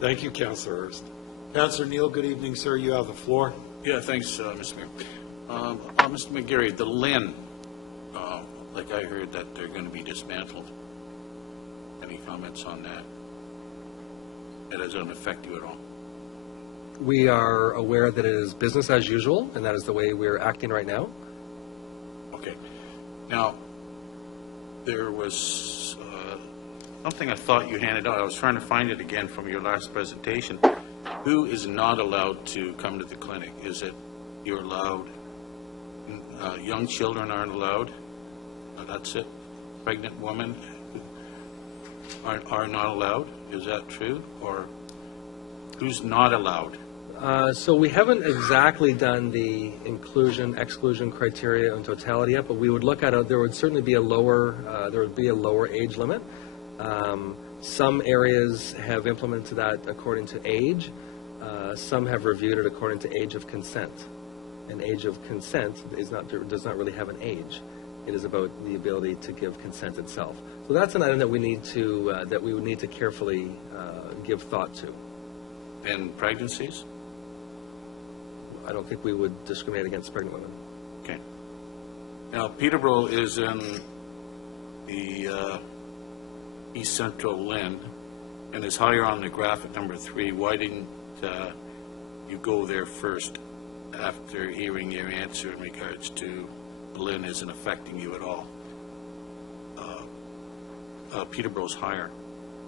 Thank you, Councillor Hurst. Councillor Neal, good evening, sir. You have the floor. Yeah, thanks, Mr. Mayor. Mr. McGary, the LHIN, like I heard that they're going to be dismantled. Any comments on that? It doesn't affect you at all? We are aware that it is business as usual, and that is the way we're acting right now. Okay. Now, there was something I thought you handed out. I was trying to find it again from your last presentation. Who is not allowed to come to the clinic? Is it you're allowed? Young children aren't allowed? That's it? Pregnant women are not allowed? Is that true? Or who's not allowed? So we haven't exactly done the inclusion-exclusion criteria in totality yet, but we would look at it. There would certainly be a lower age limit. Some areas have implemented that according to age. Some have reviewed it according to age of consent. And age of consent does not really have an age. It is about the ability to give consent itself. So that's an item that we need to that we would need to carefully give thought to. And pregnancies? I don't think we would discriminate against pregnant women. Okay. Now, Peterborough is in the East Central LHIN and is higher on the graph at number 3. Why didn't you go there first after hearing your answer in regards to LHIN isn't affecting you at all? Peterborough's higher.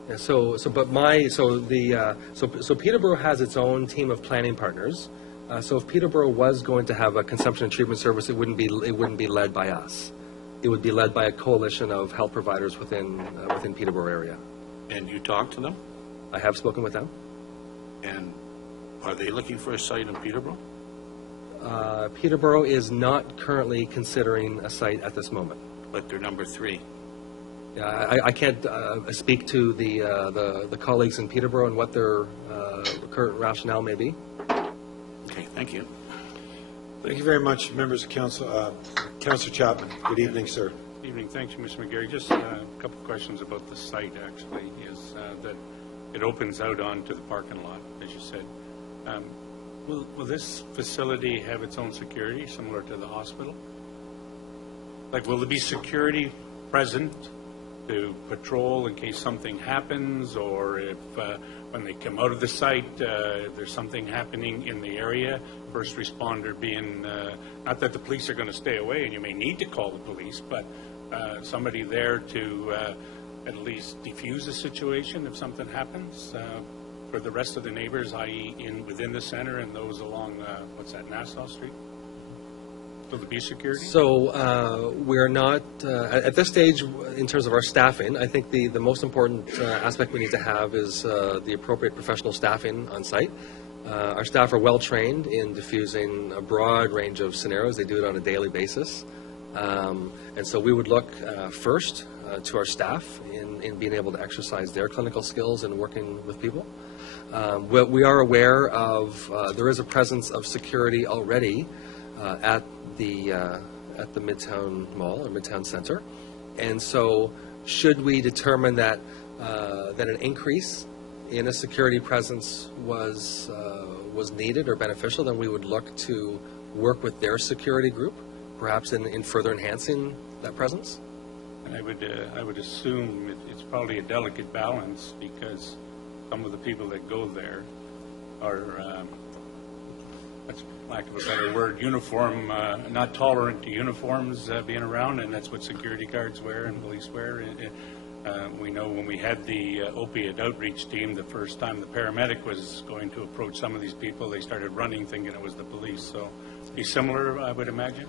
Yeah, so Peterborough has its own team of planning partners. So if Peterborough was going to have a consumption and treatment service, it wouldn't be led by us. It would be led by a coalition of health providers within Peterborough area. And you talked to them? I have spoken with them. And are they looking for a site in Peterborough? Peterborough is not currently considering a site at this moment. But they're number 3. Yeah, I can't speak to the colleagues in Peterborough and what their current rationale may be. Okay, thank you. Thank you very much, members of council. Councillor Chapman, good evening, sir. Good evening. Thank you, Mr. McGary. Just a couple of questions about the site, actually, is that it opens out onto the parking lot, as you said. Will this facility have its own security, similar to the hospital? Like, will there be security present to patrol in case something happens, or if when they come out of the site, there's something happening in the area, first responder being, not that the police are going to stay away and you may need to call the police, but somebody there to at least defuse the situation if something happens for the rest of the neighbors, i.e. within the center and those along, what's that, Nassau Street? Will there be security? So we're not, at this stage, in terms of our staffing, I think the most important aspect we need to have is the appropriate professional staffing on site. Our staff are well trained in diffusing a broad range of scenarios. They do it on a daily basis. And so we would look first to our staff in being able to exercise their clinical skills in working with people. We are aware of, there is a presence of security already at the Midtown Mall or Midtown Center, and so should we determine that an increase in a security presence was needed or beneficial, then we would look to work with their security group, perhaps in further enhancing that presence. And I would assume it's probably a delicate balance, because some of the people that go there are, that's lack of a better word, uniform, not tolerant to uniforms being around, and that's what security guards wear and police wear. We know when we had the opiate outreach team, the first time the paramedic was going to approach some of these people, they started running thinking it was the police. So be similar, I would imagine.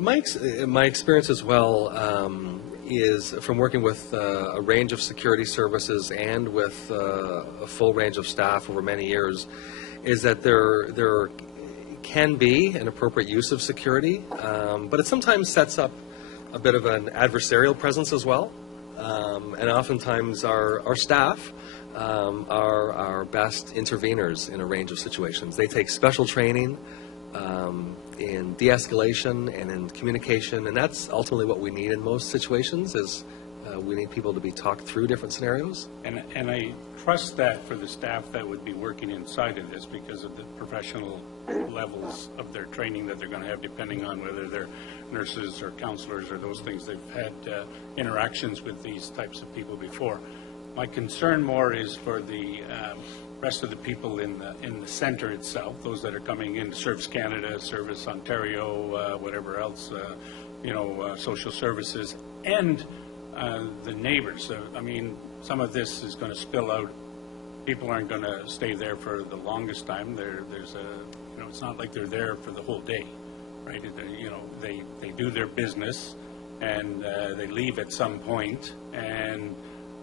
My experience as well is from working with a range of security services and with a full range of staff over many years, is that there can be an appropriate use of security, but it sometimes sets up a bit of an adversarial presence as well. And oftentimes our staff are our best interveners in a range of situations. They take special training in de-escalation and in communication, and that's ultimately what we need in most situations. Is We need people to be talked through different scenarios. And I trust that for the staff that would be working inside of this because of the professional levels of their training that they're going to have, depending on whether they're nurses or counselors or those things. They've had interactions with these types of people before. My concern more is for the rest of the people in the center itself, those that are coming in, Service Canada, Service Ontario, whatever else, social services, and the neighbors. I mean, some of this is going to spill out. People aren't going to stay there for the longest time. It's not like they're there for the whole day, right? They do their business and they leave at some point, and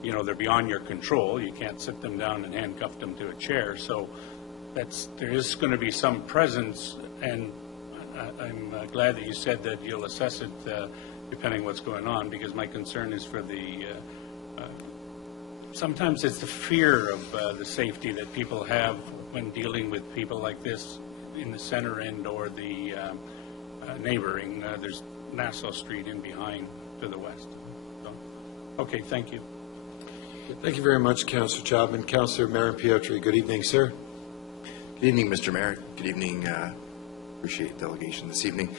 they're beyond your control. You can't sit them down and handcuff them to a chair. So there is going to be some presence, and I'm glad that you said that you'll assess it depending what's going on, because my concern is for sometimes it's the fear of the safety that people have when dealing with people like this in the center end or the neighboring. There's Nassau Street in behind to the west. So, okay, thank you. Thank you very much, Councillor Chapman. Councillor Marin Pietri, good evening, sir. Good evening, Mr. Mayor. Good evening. Appreciate the delegation this evening.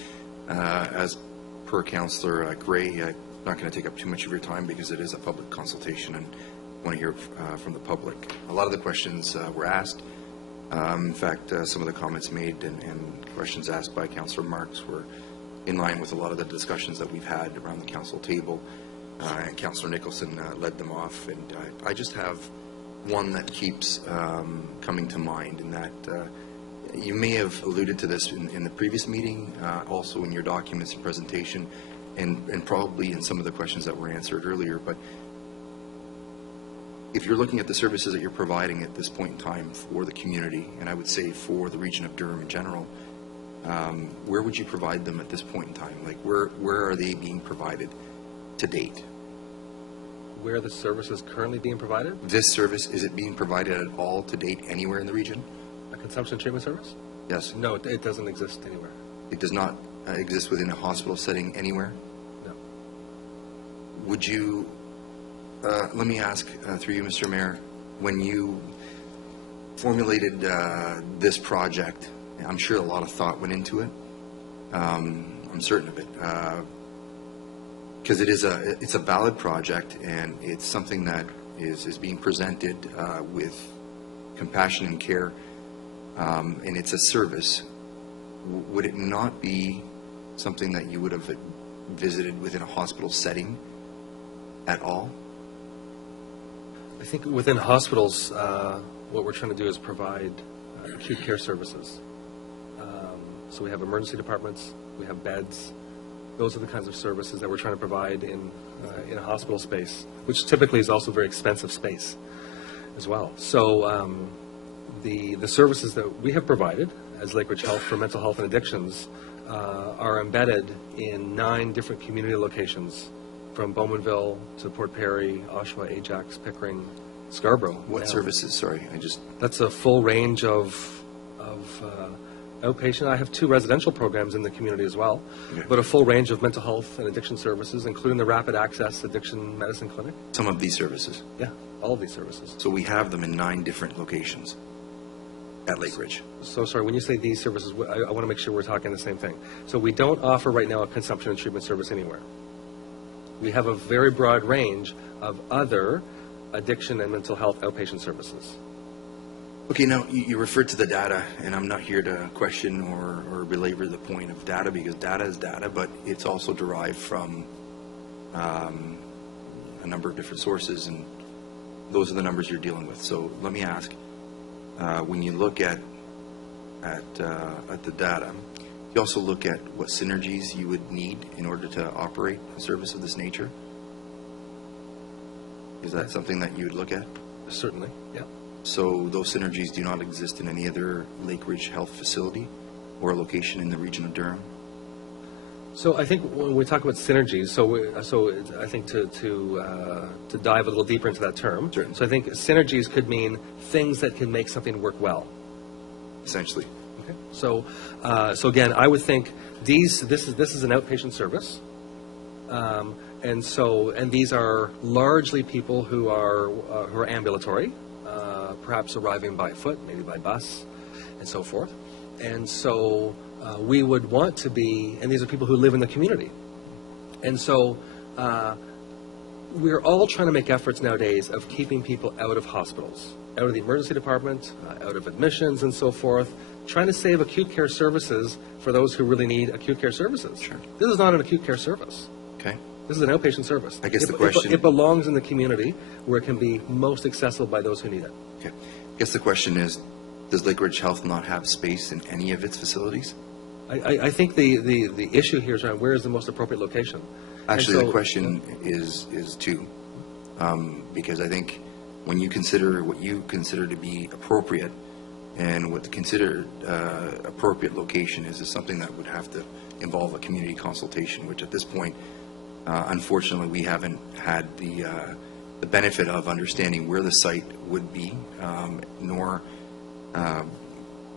As per Councillor Gray, I'm not going to take up too much of your time because it is a public consultation and I want to hear from the public. A lot of the questions were asked. In fact, some of the comments made and questions asked by Councillor Marks were in line with a lot of the discussions that we've had around the council table. And Councillor Nicholson led them off, and I just have one that keeps coming to mind, in that you may have alluded to this in the previous meeting, also in your documents and presentation, and probably in some of the questions that were answered earlier. But if you're looking at the services that you're providing at this point in time for the community, and I would say for the region of Durham in general, where would you provide them at this point in time? Like, where are they being provided to date? Where the service is currently being provided? This service, is it being provided at all to date anywhere in the region? A consumption treatment service? Yes. No, it doesn't exist anywhere. It does not exist within a hospital setting anywhere? No. Would you, let me ask through you, Mr. Mayor, when you formulated this project, I'm sure a lot of thought went into it. I'm certain of it. Because it's a valid project, and it's something that is being presented with compassion and care, and it's a service. Would it not be something that you would have visited within a hospital setting at all? I think within hospitals, what we're trying to do is provide acute care services. So we have emergency departments, we have beds. Those are the kinds of services that we're trying to provide in a hospital space, which typically is also very expensive space as well. So the services that we have provided as Lakeridge Health for mental health and addictions are embedded in 9 different community locations, from Bowmanville to Port Perry, Oshawa, Ajax, Pickering, Scarborough. What services? Sorry, That's a full range of outpatient. I have 2 residential programs in the community as well, but a full range of mental health and addiction services, including the Rapid Access Addiction Medicine Clinic. Some of these services? Yeah, all of these services. So we have them in 9 different locations at Lakeridge. So sorry, when you say these services, I want to make sure we're talking the same thing. So we don't offer right now a consumption and treatment service anywhere. We have a very broad range of other addiction and mental health outpatient services. Okay, now you referred to the data, and I'm not here to question or belabor the point of data, because data is data, but it's also derived from a number of different sources, and those are the numbers you're dealing with. So let me ask, when you look at the data, you also look at what synergies you would need in order to operate a service of this nature? Is that something that you would look at? Certainly, yeah. So those synergies do not exist in any other Lakeridge Health facility or location in the region of Durham? So I think when we talk about synergies, so I think to dive a little deeper into that term. Sure. So I think synergies could mean things that can make something work well. Essentially. Okay. So again, I would think this is an outpatient service, and And so, and these are largely people who are ambulatory, perhaps arriving by foot, maybe by bus, and so forth. And so we would want to be, and these are people who live in the community. And so we're all trying to make efforts nowadays of keeping people out of hospitals, out of the emergency department, out of admissions and so forth, trying to save acute care services for those who really need acute care services. Sure. This is not an acute care service. Okay. This is an outpatient service. I guess the question- It belongs in the community where it can be most accessible by those who need it. Okay. I guess the question is, does Lakeridge Health not have space in any of its facilities? I think the issue here is around where is the most appropriate location. And Actually, so- the question is two, because I think when you consider what you consider to be appropriate and what the considered appropriate location is something that would have to involve a community consultation, which at this point, unfortunately, we haven't had the benefit of understanding where the site would be, nor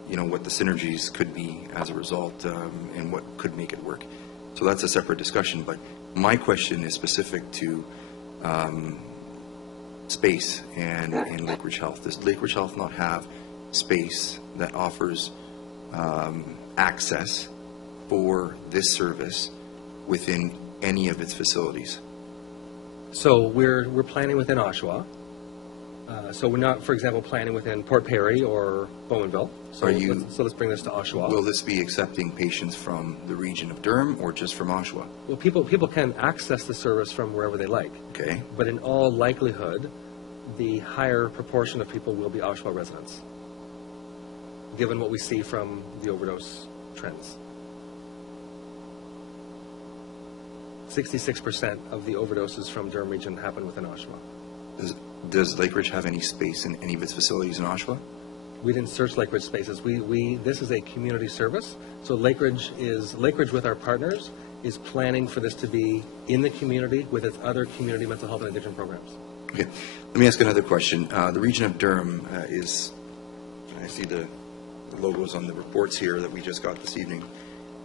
what the synergies could be as a result, and what could make it work. So that's a separate discussion. But my question is specific to space and Lakeridge Health. Does Lakeridge Health not have space that offers access for this service within any of its facilities? So we're planning within Oshawa. So we're not, for example, planning within Port Perry or Bowmanville. So let's bring this to Oshawa. Will this be accepting patients from the region of Durham or just from Oshawa? Well, people can access the service from wherever they like. Okay. But in all likelihood, the higher proportion of people will be Oshawa residents, given what we see from the overdose trends. 66% of the overdoses from Durham region happen within Oshawa. Does Lakeridge have any space in any of its facilities in Oshawa? We didn't search Lakeridge spaces. This is a community service. So Lakeridge with our partners is planning for this to be in the community with its other community mental health and addiction programs. Okay. Let me ask another question. The region of Durham is, I see the logos on the reports here that we just got this evening.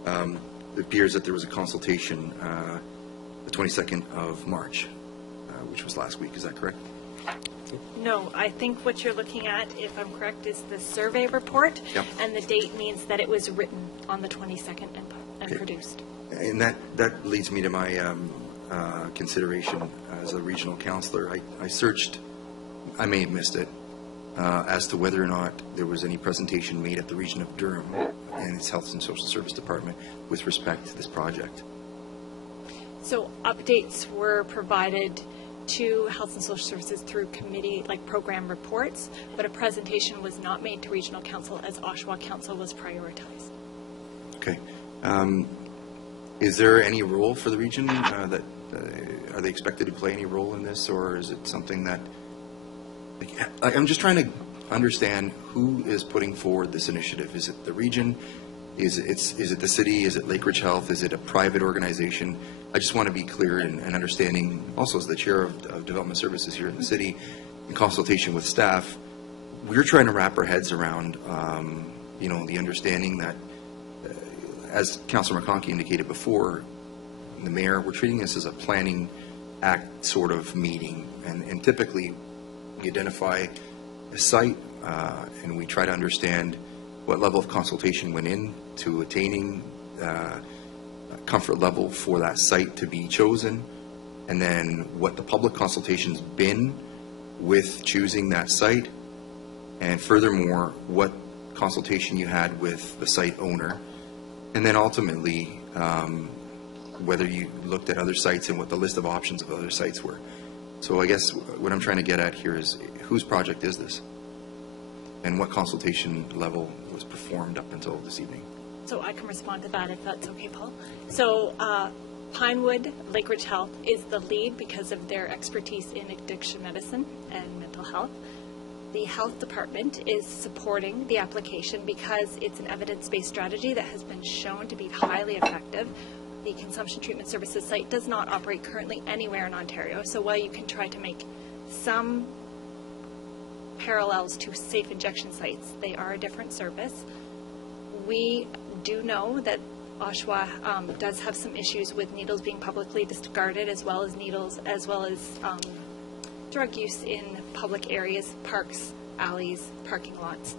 It appears that there was a consultation the 22nd of March, which was last week. Is that correct? No, I think what you're looking at, if I'm correct, is the survey report. Yep. And the date means that it was written on the 22nd and Okay. produced. And that leads me to my consideration as a regional counselor. I searched, I may have missed it, as to whether or not there was any presentation made at the region of Durham and its Health and Social Service Department with respect to this project. So updates were provided to Health and Social Services through committee, like program reports, but a presentation was not made to Regional Council as Oshawa Council was prioritized. Okay. Is there any role for the region are they expected to play any role in this, or is it something that, I'm just trying to understand who is putting forward this initiative. Is it the region? Is it the city? Is it Lakeridge Health? Is it a private organization? I just want to be clear and understanding, also as the chair of Development Services here in the city, in consultation with staff, we're trying to wrap our heads around, the understanding that, as Councillor McConkie indicated before, the mayor, we're treating this as a planning act sort of meeting, and typically we identify a site and we try to understand what level of consultation went into attaining comfort level for that site to be chosen, and then what the public consultation's been with choosing that site, and furthermore, what consultation you had with the site owner, and then ultimately, whether you looked at other sites and what the list of options of other sites were. So I guess what I'm trying to get at here is, whose project is this? And what consultation level was performed up until this evening? So I can respond to that if that's okay, Paul. So Pinewood Lakeridge Health is the lead because of their expertise in addiction medicine and mental health. The health department is supporting the application because it's an evidence-based strategy that has been shown to be highly effective. The consumption treatment services site does not operate currently anywhere in Ontario. So while you can try to make some parallels to safe injection sites, they are a different service. We do know that Oshawa does have some issues with needles being publicly discarded, as well as drug use in public areas, parks, alleys, parking lots.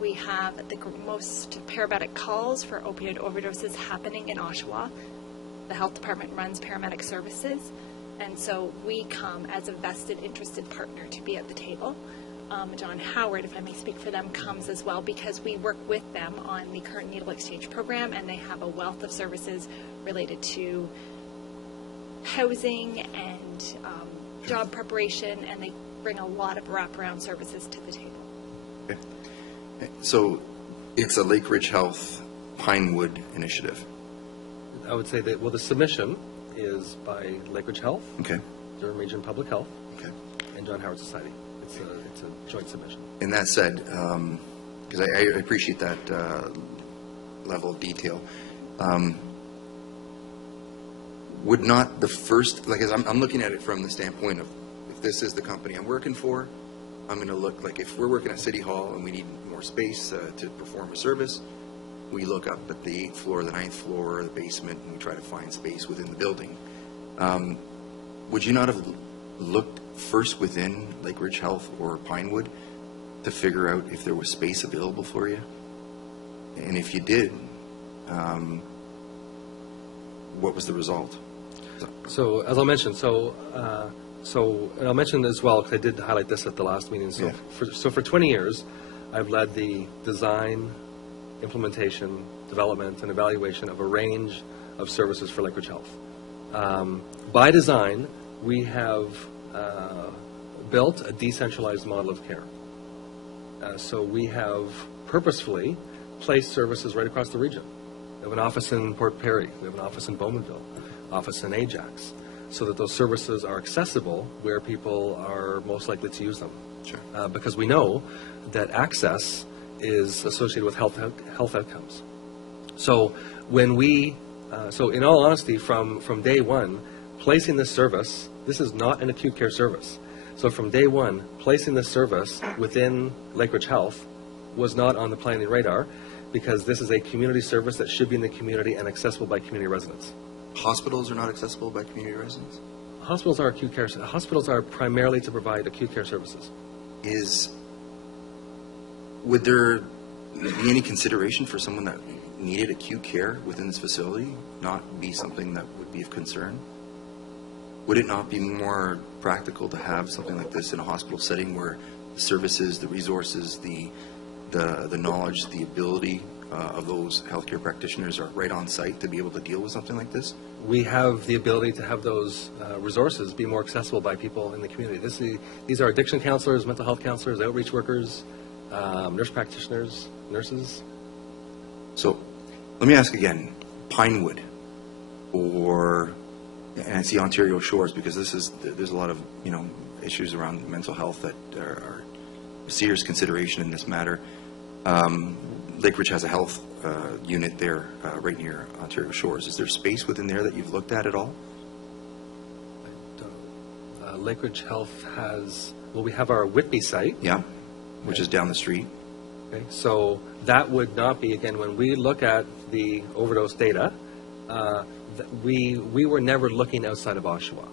We have the most paramedic calls for opioid overdoses happening in Oshawa. The health department runs paramedic services, and so we come as a vested, interested partner to be at the table. John Howard, if I may speak for them, comes as well because we work with them on the current needle exchange program, and they have a wealth of services related to housing and job preparation, and they bring a lot of wraparound services to the table. Okay. So it's a Lakeridge Health Pinewood initiative. I would say that, well, the submission is by Lakeridge Health, Okay. Durham Region Public Health, Okay. and John Howard Society. It's a joint submission. And that said, because I appreciate that level of detail, would not the first, like, as I'm looking at it from the standpoint of, if this is the company I'm working for, I'm going to look like, if we're working at City Hall and we need more space to perform a service, we look up at the 8th floor, the 9th floor, the basement, and we try to find space within the building. Would you not have looked first within Lakeridge Health or Pinewood to figure out if there was space available for you? And if you did, what was the result? So, as I mentioned, and I'll mention as well, because I did highlight this at the last meeting. So, Yeah. for 20 years, I've led the design, implementation, development, and evaluation of a range of services for Lakeridge Health. By design, we have built a decentralized model of care. So we have purposefully placed services right across the region. We have an office in Port Perry. We have an office in Bowmanville, office in Ajax, so that those services are accessible where people are most likely to use them. Sure. Because we know that access is associated with health outcomes. So when so in all honesty, from day one, placing this service, this is not an acute care service. So from day one, placing this service within Lakeridge Health was not on the planning radar, because this is a community service that should be in the community and accessible by community residents. Hospitals are not accessible by community residents? Hospitals are acute care. Hospitals are primarily to provide acute care services. Would there be any consideration for someone that needed acute care within this facility not be something that would be of concern? Would it not be more practical to have something like this in a hospital setting where the services, the resources, the knowledge, the ability of those healthcare practitioners are right on site to be able to deal with something like this? We have the ability to have those resources be more accessible by people in the community. These are addiction counselors, mental health counselors, outreach workers, nurse practitioners, nurses. So let me ask again, Pinewood, and I see Ontario Shores, because there's a lot of issues around mental health that are serious consideration in this matter. Lakeridge has a health unit there right near Ontario Shores. Is there space within there that you've looked at all? Lakeridge Health we have our Whitby site. Yeah, which is down the street. Okay, so that would not be, again, when we look at the overdose data, we were never looking outside of Oshawa.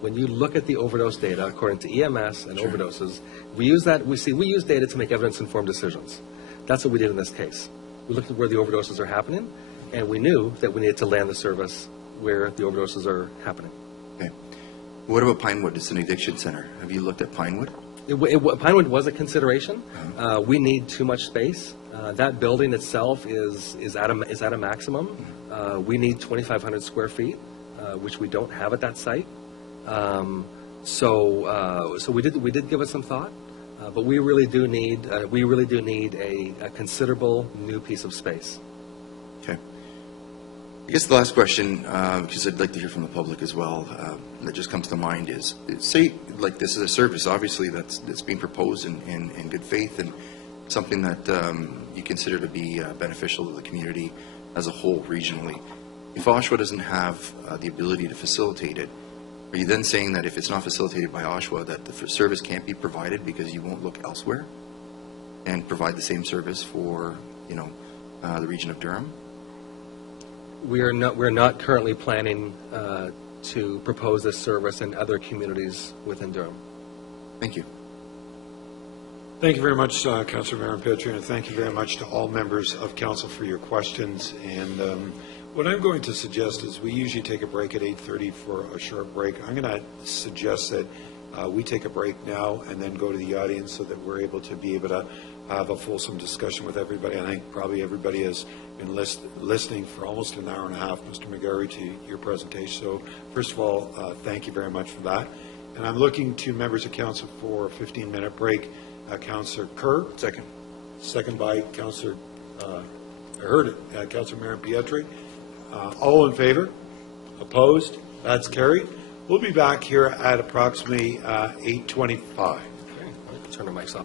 When you look at the overdose data, according to EMS and Sure. overdoses, we use data to make evidence-informed decisions. That's what we did in this case. We looked at where the overdoses are happening, and we knew that we needed to land the service where the overdoses are happening. Okay. What about Pinewood? It's an addiction center. Have you looked at Pinewood? Pinewood was a consideration. We need too much space. That building itself is at a maximum. We need 2,500 square feet, which we don't have at that site. So we did give it some thought, but we really do need a considerable new piece of space. Okay. I guess the last question, because I'd like to hear from the public as well, that just comes to mind is, say, like, this is a service, obviously, that's being proposed in good faith and something that you consider to be beneficial to the community as a whole regionally. If Oshawa doesn't have the ability to facilitate it, are you then saying that if it's not facilitated by Oshawa, that the service can't be provided because you won't look elsewhere and provide the same service for, the region of Durham? We're not currently planning to propose this service in other communities within Durham. Thank you. Thank you very much, Councillor Marin-Pietri, and thank you very much to all members of council for your questions. And what I'm going to suggest is we usually take a break at 8:30 for a short break. I'm going to suggest that we take a break now and then go to the audience so that we're able to have a fulsome discussion with everybody. I think probably everybody has been listening for almost an hour and a half, Mr. McGary, to your presentation. So first of all, thank you very much for that. And I'm looking to members of council for a 15-minute break. Councillor Kerr. Second. Second by Councillor, I heard it, Councillor Marin-Pietri. All in favor? Opposed? That's carried. We'll be back here at approximately 8:25. Okay, turn the mics off.